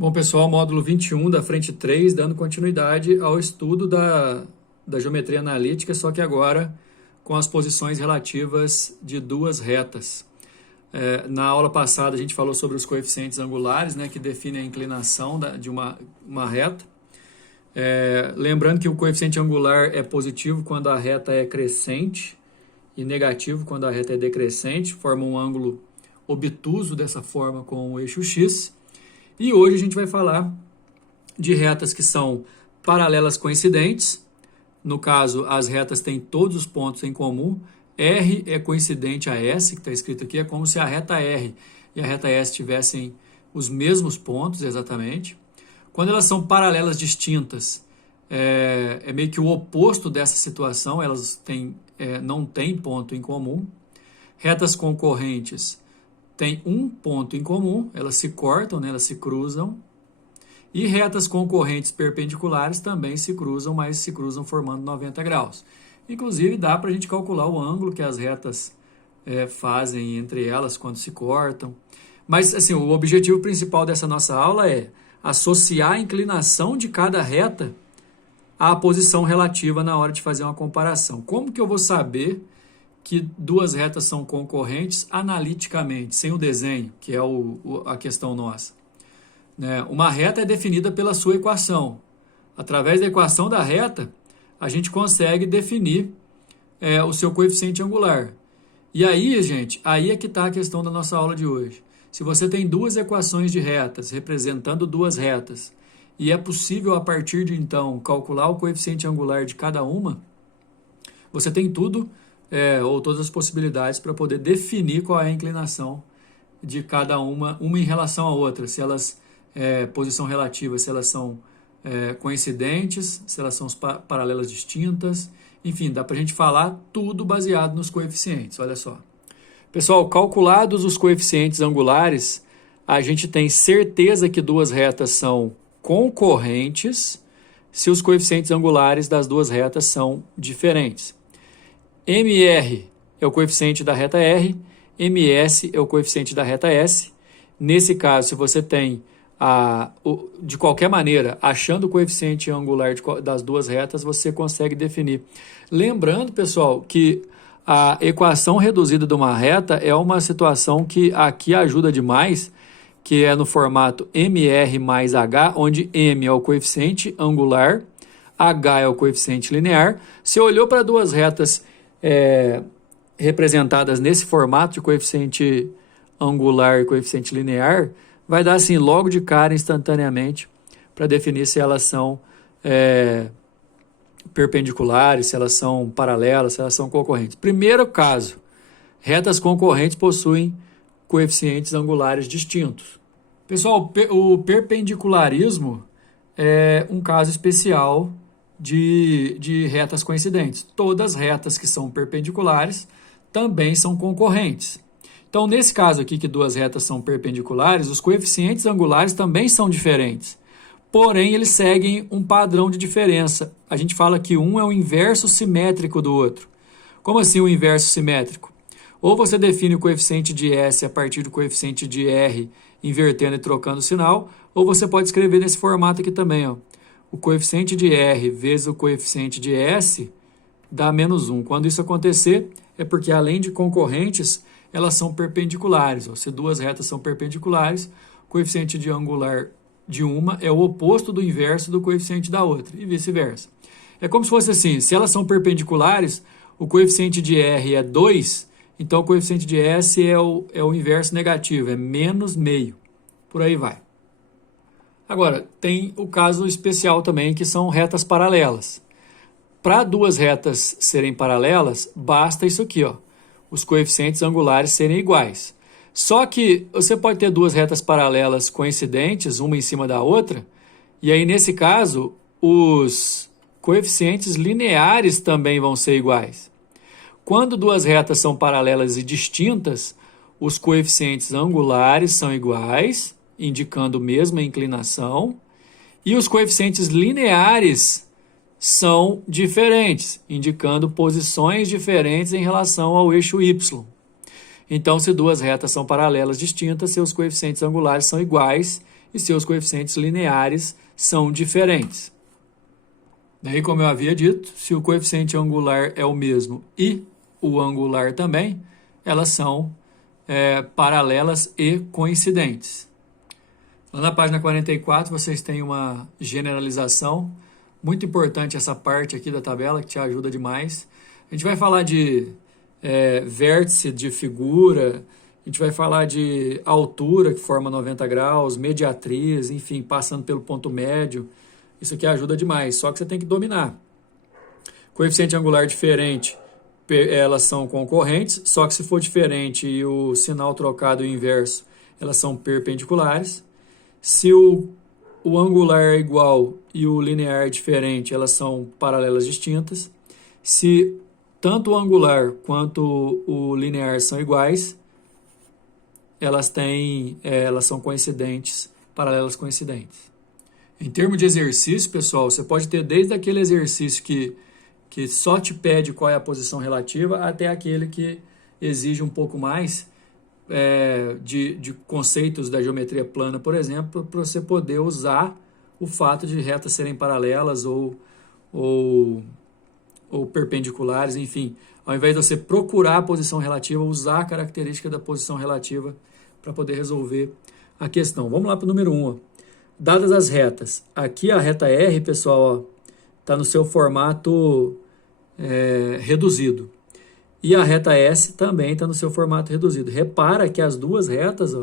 Bom, pessoal, módulo 21 da frente 3, dando continuidade ao estudo da geometria analítica, só que agora com as posições relativas de duas retas. Na aula passada a gente falou sobre os coeficientes angulares, né, que definem a inclinação de uma reta. Lembrando que o coeficiente angular é positivo quando a reta é crescente e negativo quando a reta é decrescente, forma um ângulo obtuso dessa forma com o eixo X. E hoje a gente vai falar de retas que são paralelas coincidentes. No caso, as retas têm todos os pontos em comum. R é coincidente a S, que está escrito aqui. É como se a reta R e a reta S tivessem os mesmos pontos, exatamente. Quando elas são paralelas distintas, é meio que o oposto dessa situação. Elas não têm ponto em comum. Retas concorrentes tem um ponto em comum, elas se cortam, né, elas se cruzam. E retas concorrentes perpendiculares também se cruzam, mas se cruzam formando 90 graus. Inclusive, dá para a gente calcular o ângulo que as retas fazem entre elas quando se cortam. Mas, assim, o objetivo principal dessa nossa aula é associar a inclinação de cada reta à posição relativa na hora de fazer uma comparação. Como que eu vou saber que duas retas são concorrentes analiticamente, sem o desenho, que é a questão nossa? Uma reta é definida pela sua equação. Através da equação da reta, a gente consegue definir o seu coeficiente angular. E aí, gente, aí é que está a questão da nossa aula de hoje. Se você tem duas equações de retas, representando duas retas, e é possível, a partir de então, calcular o coeficiente angular de cada uma, você tem tudo, ou todas as possibilidades para poder definir qual é a inclinação de cada uma em relação à outra, se elas posição relativa, se elas são coincidentes, se elas são paralelas distintas, enfim, dá para a gente falar tudo baseado nos coeficientes. Olha só. Pessoal, calculados os coeficientes angulares, a gente tem certeza que duas retas são concorrentes se os coeficientes angulares das duas retas são diferentes. MR é o coeficiente da reta R, MS é o coeficiente da reta S. Nesse caso, se você tem, de qualquer maneira, achando o coeficiente angular das duas retas, você consegue definir. Lembrando, pessoal, que a equação reduzida de uma reta é uma situação que aqui ajuda demais, que é no formato MR mais H, onde M é o coeficiente angular, H é o coeficiente linear. Você olhou para duas retas representadas nesse formato de coeficiente angular e coeficiente linear, vai dar assim logo de cara, instantaneamente, para definir se elas são perpendiculares, se elas são paralelas, se elas são concorrentes. Primeiro caso, retas concorrentes possuem coeficientes angulares distintos. Pessoal, o perpendicularismo é um caso especial de retas coincidentes. Todas as retas que são perpendiculares também são concorrentes. Então, nesse caso aqui, que duas retas são perpendiculares, os coeficientes angulares também são diferentes. Porém, eles seguem um padrão de diferença. A gente fala que um é o inverso simétrico do outro. Como assim o inverso simétrico? Ou você define o coeficiente de S a partir do coeficiente de R, invertendo e trocando o sinal, ou você pode escrever nesse formato aqui também, ó. O coeficiente de R vezes o coeficiente de S dá menos 1. Quando isso acontecer, é porque além de concorrentes, elas são perpendiculares. Se duas retas são perpendiculares, o coeficiente de angular de uma é o oposto do inverso do coeficiente da outra, e vice-versa. É como se fosse assim, se elas são perpendiculares, o coeficiente de R é 2, então o coeficiente de S é o inverso negativo, é menos meio. Por aí vai. Agora, tem o caso especial também, que são retas paralelas. Para duas retas serem paralelas, basta isso aqui, ó, os coeficientes angulares serem iguais. Só que você pode ter duas retas paralelas coincidentes, uma em cima da outra, e aí, nesse caso, os coeficientes lineares também vão ser iguais. Quando duas retas são paralelas e distintas, os coeficientes angulares são iguais, indicando mesma inclinação, e os coeficientes lineares são diferentes, indicando posições diferentes em relação ao eixo Y. Então, se duas retas são paralelas distintas, seus coeficientes angulares são iguais e seus coeficientes lineares são diferentes. Daí, como eu havia dito, se o coeficiente angular é o mesmo e o angular também, elas são paralelas e coincidentes. Lá na página 44, vocês têm uma generalização. Muito importante essa parte aqui da tabela, que te ajuda demais. A gente vai falar de vértice de figura, a gente vai falar de altura, que forma 90 graus, mediatriz, enfim, passando pelo ponto médio. Isso aqui ajuda demais, só que você tem que dominar. Coeficiente angular diferente, elas são concorrentes, só que se for diferente e o sinal trocado e o inverso, elas são perpendiculares. Se o angular é igual e o linear é diferente, elas são paralelas distintas. Se tanto o angular quanto o linear são iguais, elas são coincidentes, paralelas coincidentes. Em termos de exercício, pessoal, você pode ter desde aquele exercício que só te pede qual é a posição relativa, até aquele que exige um pouco mais de conceitos da geometria plana, por exemplo, para você poder usar o fato de retas serem paralelas ou perpendiculares, enfim. Ao invés de você procurar a posição relativa, usar a característica da posição relativa para poder resolver a questão. Vamos lá para o número 1. Dadas as retas, aqui a reta R, pessoal, está no seu formato reduzido. E a reta S também está no seu formato reduzido. Repara que as duas retas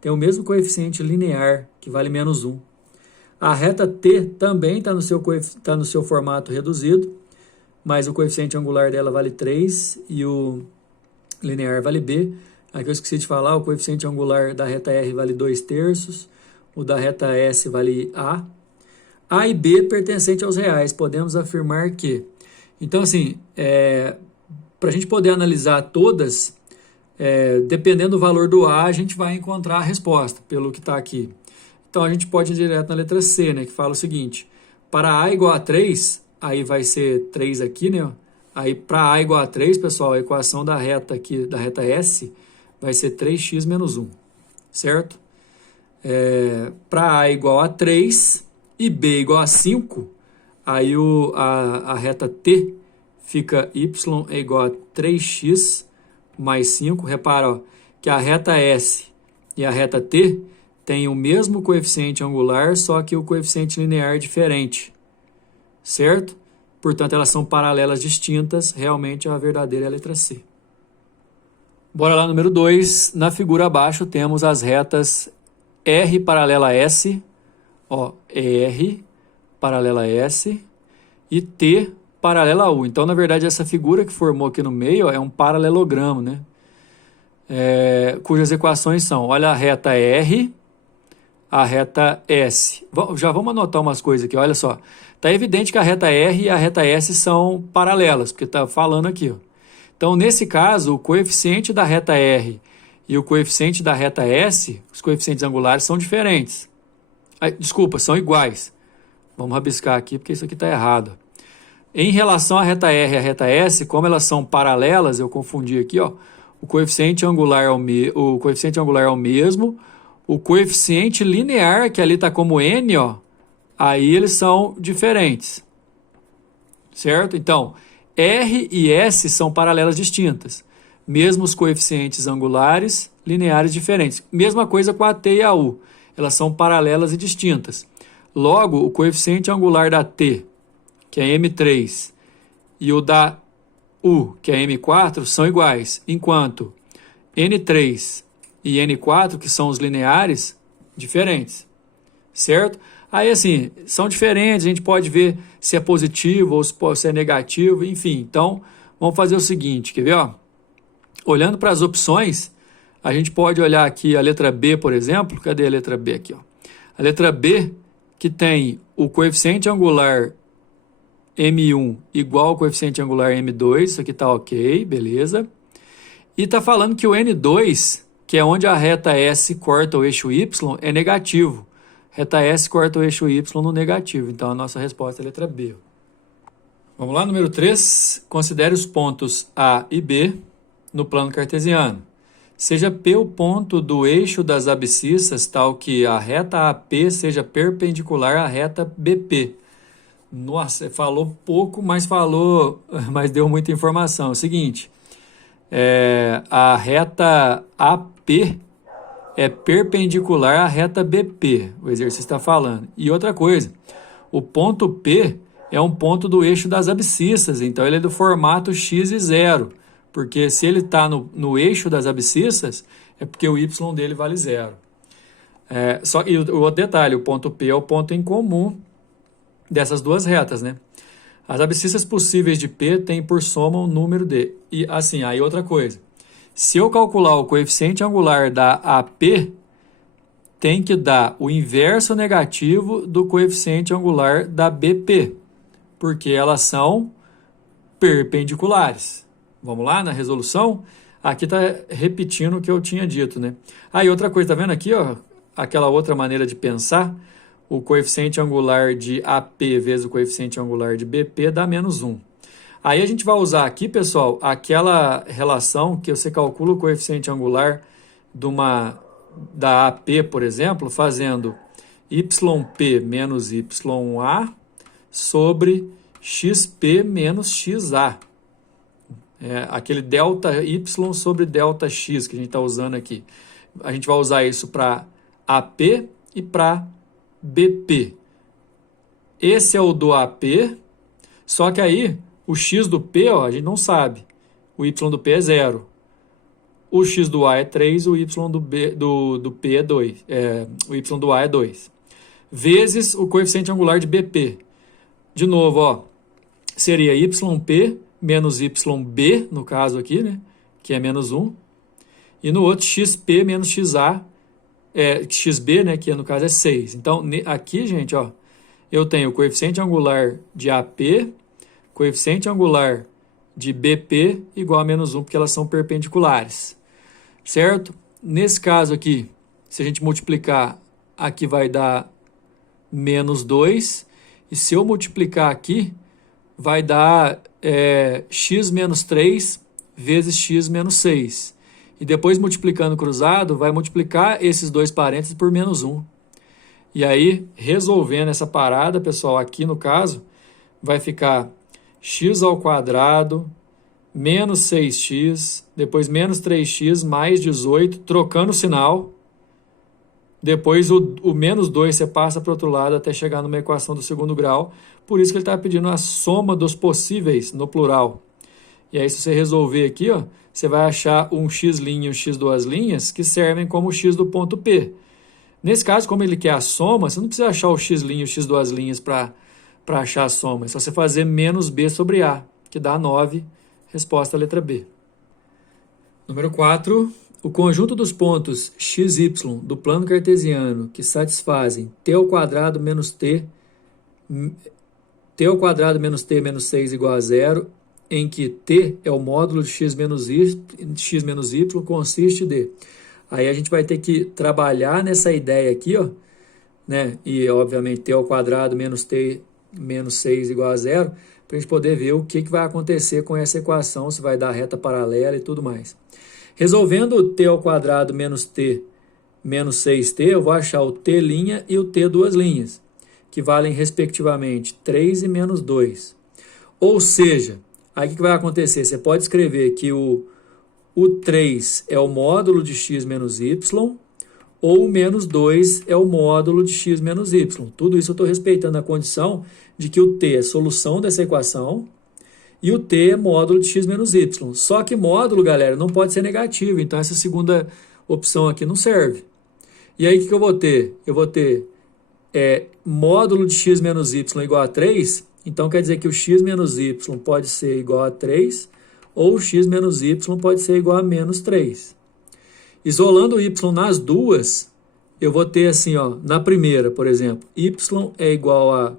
têm o mesmo coeficiente linear, que vale menos 1. A reta T também está no seu formato reduzido, mas o coeficiente angular dela vale 3 e o linear vale B. Aqui eu esqueci de falar, o coeficiente angular da reta R vale 2/3, o da reta S vale A. A e B pertencente aos reais, podemos afirmar que. Então, assim, para a gente poder analisar todas, dependendo do valor do A, a gente vai encontrar a resposta, pelo que está aqui. Então, a gente pode ir direto na letra C, né, que fala o seguinte: para A igual a 3, aí vai ser 3 aqui, né? Aí, para A igual a 3, pessoal, a equação da reta aqui, da reta S, vai ser 3x menos 1, certo? Para A igual a 3 e B igual a 5, aí a reta T fica y é igual a 3x mais 5. Repara que a reta S e a reta T têm o mesmo coeficiente angular, só que o coeficiente linear é diferente, certo? Portanto, elas são paralelas distintas, realmente a verdadeira é a letra C. Bora lá, número 2. Na figura abaixo temos as retas R paralela a S, R paralela a S e T paralela a U. Então, na verdade, essa figura que formou aqui no meio é um paralelogramo, né? Cujas equações são, olha a reta R, a reta S. Já vamos anotar umas coisas aqui, olha só. Está evidente que a reta R e a reta S são paralelas, porque está falando aqui. Então, nesse caso, o coeficiente da reta R e o coeficiente da reta S, os coeficientes angulares, são diferentes. Desculpa, são iguais. Vamos rabiscar aqui, porque isso aqui está errado. Em relação à reta R e à reta S, como elas são paralelas, eu confundi aqui, o coeficiente angular é o mesmo, o coeficiente linear, que ali está como N, aí eles são diferentes, certo? Então, R e S são paralelas distintas, mesmo os coeficientes angulares, lineares diferentes. Mesma coisa com a T e a U, elas são paralelas e distintas. Logo, o coeficiente angular da T, que é M3, e o da U, que é M4, são iguais, enquanto N3 e N4, que são os lineares, diferentes, certo? Aí, assim, são diferentes, a gente pode ver se é positivo ou se é negativo, enfim. Então, vamos fazer o seguinte, quer ver? Olhando para as opções, a gente pode olhar aqui a letra B, por exemplo. Cadê a letra B aqui? A letra B, que tem o coeficiente angular M1 igual ao coeficiente angular M2, isso aqui está ok, beleza. E está falando que o N2, que é onde a reta S corta o eixo Y, é negativo. Reta S corta o eixo Y no negativo. Então, a nossa resposta é a letra B. Vamos lá, número 3. Considere os pontos A e B no plano cartesiano. seja P o ponto do eixo das abscissas, tal que a reta AP seja perpendicular à reta BP. Nossa, falou pouco, mas mas deu muita informação. É o seguinte, a reta AP é perpendicular à reta BP, o exercício está falando. E outra coisa, o ponto P é um ponto do eixo das abscissas, então ele é do formato x e 0, porque se ele está no eixo das abscissas, é porque o y dele vale 0. E o outro detalhe, o ponto P é o ponto em comum dessas duas retas, né? As abscissas possíveis de P têm por soma um número de... E assim, aí outra coisa. Se eu calcular o coeficiente angular da AP, tem que dar o inverso negativo do coeficiente angular da BP, porque elas são perpendiculares. Vamos lá na resolução? Aqui está repetindo o que eu tinha dito, né? E outra coisa, tá vendo aqui, ó, aquela outra maneira de pensar? O coeficiente angular de AP vezes o coeficiente angular de BP dá menos 1. Aí a gente vai usar aqui, pessoal, aquela relação que você calcula o coeficiente angular da AP, por exemplo, fazendo YP menos YA sobre XP menos XA. Aquele delta Y sobre delta X que a gente está usando aqui. A gente vai usar isso para AP e para BP. Esse é o do AP, só que aí o X do P, ó, a gente não sabe. O Y do P é 0. O X do A é 3, o Y do P é 2. O Y do A é 2. Vezes o coeficiente angular de BP. De novo, ó, seria YP menos YB, no caso aqui, né, que é menos 1. E no outro, XP menos XA, XB, né, que no caso é 6. Então, aqui, gente, ó, eu tenho o coeficiente angular de AP, coeficiente angular de BP igual a menos 1, porque elas são perpendiculares, certo? Nesse caso aqui, se a gente multiplicar, aqui vai dar menos 2, e se eu multiplicar aqui, vai dar x menos 3 vezes x menos 6. E depois, multiplicando cruzado, vai multiplicar esses dois parênteses por menos 1. E aí, resolvendo essa parada, pessoal, aqui no caso, vai ficar x ao quadrado menos 6x, depois menos 3x mais 18, trocando o sinal. Depois o menos 2 você passa para o outro lado até chegar numa equação do segundo grau. Por isso que ele está pedindo a soma dos possíveis no plural. E aí, se você resolver aqui, ó, você vai achar um x' e um x duas linhas que servem como o x do ponto P. Nesse caso, como ele quer a soma, você não precisa achar o x' e o x duas linhas para achar a soma. É só você fazer menos b sobre a, que dá 9. Resposta, letra B. Número 4. O conjunto dos pontos x, y do plano cartesiano que satisfazem t ao quadrado menos t menos t menos 6 igual a 0, em que t é o módulo de x menos y, consiste de... Aí a gente vai ter que trabalhar nessa ideia aqui, ó, né? E, obviamente, t ao quadrado menos t menos 6 igual a 0, para a gente poder ver o que vai acontecer com essa equação, se vai dar reta paralela e tudo mais. Resolvendo o t ao quadrado menos t menos 6t, eu vou achar o t' e o t duas linhas, que valem, respectivamente, 3 e menos 2. Ou seja, aí o que vai acontecer? Você pode escrever que o 3 é o módulo de x menos y, ou o menos 2 é o módulo de x menos y. Tudo isso eu estou respeitando a condição de que o t é solução dessa equação e o t é módulo de x menos y. Só que módulo, galera, não pode ser negativo, então essa segunda opção aqui não serve. E aí o que eu vou ter? Eu vou ter módulo de x menos y igual a 3, então quer dizer que o x menos y pode ser igual a 3, ou o x menos y pode ser igual a menos 3. Isolando o y nas duas, eu vou ter assim, ó, na primeira, por exemplo, y é igual a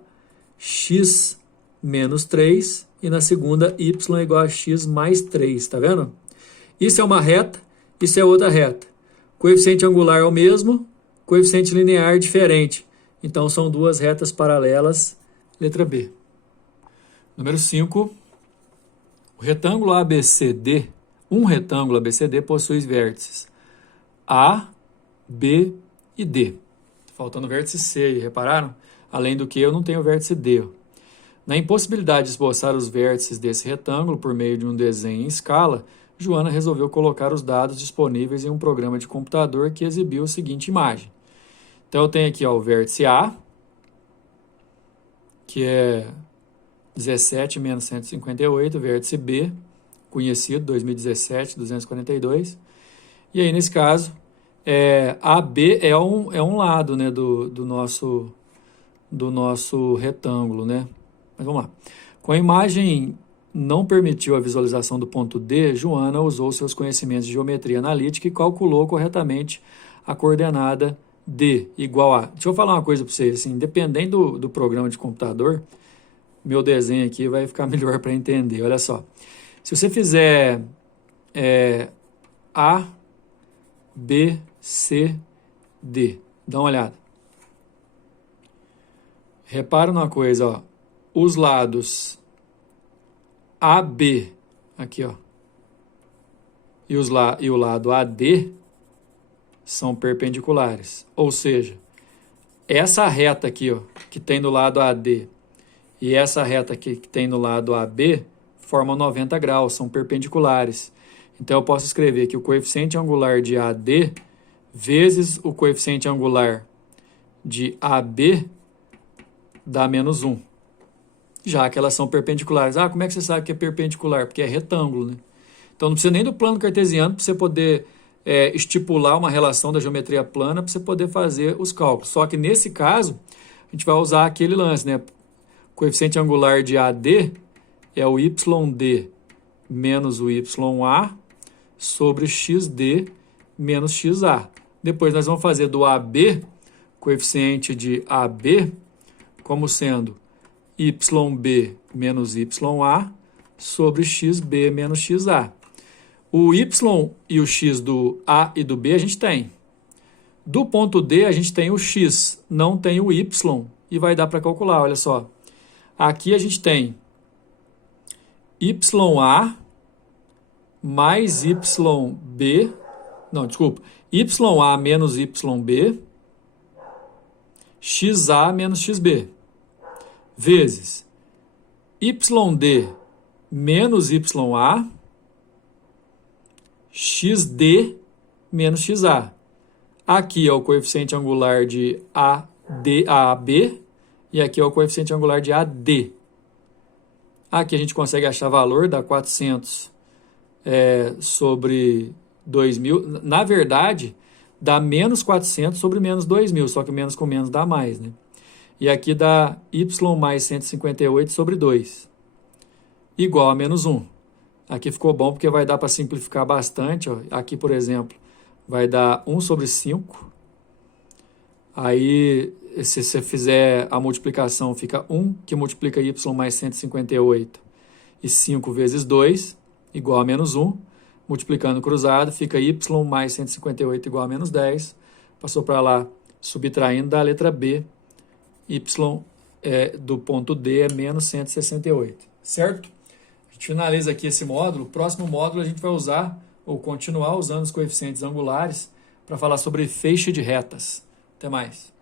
x menos 3, e na segunda, y é igual a x mais 3, tá vendo? Isso é uma reta, isso é outra reta. Coeficiente angular é o mesmo, coeficiente linear diferente. Então, são duas retas paralelas, letra B. Número 5. O retângulo ABCD, um retângulo ABCD possui vértices A, B e D. Faltando o vértice C aí, repararam? Além do que, eu não tenho o vértice D. Ó. Na impossibilidade de esboçar os vértices desse retângulo por meio de um desenho em escala, Joana resolveu colocar os dados disponíveis em um programa de computador que exibiu a seguinte imagem. Então, eu tenho aqui ó, o vértice A, que é 17 menos 158, vértice B, conhecido, 2017, 242. E aí, nesse caso, AB é um lado, né, do nosso retângulo, né? Mas vamos lá. Com a imagem não permitiu a visualização do ponto D, Joana usou seus conhecimentos de geometria analítica e calculou corretamente a coordenada D igual a... Deixa eu falar uma coisa para vocês, assim, dependendo do programa de computador, meu desenho aqui vai ficar melhor para entender. Olha só. Se você fizer A, B, C, D, dá uma olhada. Repara numa coisa, ó. Os lados AB, aqui, ó, e o lado AD são perpendiculares. Ou seja, essa reta aqui, ó, que tem do lado AD e essa reta aqui que tem do lado AB formam 90 graus, são perpendiculares. Então, eu posso escrever que o coeficiente angular de AD vezes o coeficiente angular de AB dá menos 1. Já que elas são perpendiculares. Ah, como é que você sabe que é perpendicular? Porque é retângulo, né? Então, não precisa nem do plano cartesiano para você poder estipular uma relação da geometria plana para você poder fazer os cálculos. Só que, nesse caso, a gente vai usar aquele lance, né? O coeficiente angular de AD é o YD menos o YA sobre XD menos XA. Depois, nós vamos fazer do AB, coeficiente de AB, como sendo YB menos YA sobre XB menos XA. O Y e o X do A e do B a gente tem. Do ponto D a gente tem o X, não tem o Y e vai dar para calcular, olha só. Aqui a gente tem YA mais YB, não, desculpa, YA menos YB, XA menos XB. Vezes YD menos YA, XD menos XA. Aqui é o coeficiente angular de AB e aqui é o coeficiente angular de AD. Aqui a gente consegue achar valor, dá 400 sobre 2.000. Na verdade, dá menos 400 sobre menos 2.000, só que menos com menos dá mais, né? E aqui dá y mais 158 sobre 2, igual a menos 1. Aqui ficou bom porque vai dar para simplificar bastante. Ó. Aqui, por exemplo, vai dar 1 sobre 5. Aí, se você fizer a multiplicação, fica 1, que multiplica y mais 158, e 5 vezes 2, igual a menos 1. Multiplicando cruzado, fica y mais 158 igual a menos 10. Passou para lá, subtraindo da letra B, y do ponto D é menos 168, certo? A gente finaliza aqui esse módulo. O próximo módulo a gente vai usar, ou continuar usando os coeficientes angulares para falar sobre feixe de retas. Até mais.